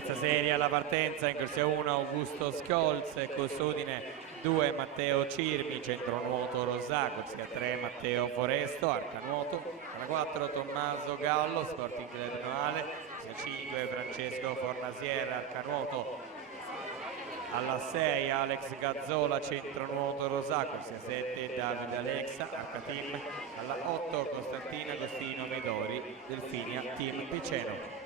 Terza serie alla partenza, in corsia 1 Augusto Scholz, custodine 2 Matteo Cirmi, centronuoto Rosà, corsia 3 Matteo Foresto, arcanuoto, alla 4 Tommaso Gallo, Sporting Club Noale, corsia 5 Francesco Fornasier, arcanuoto, alla 6 Alex Gazzola, centronuoto Rosà, corsia 7 Davide Alexa, arcateam, alla 8 Costantino Agostino Medori, Delfinia Team Piceno.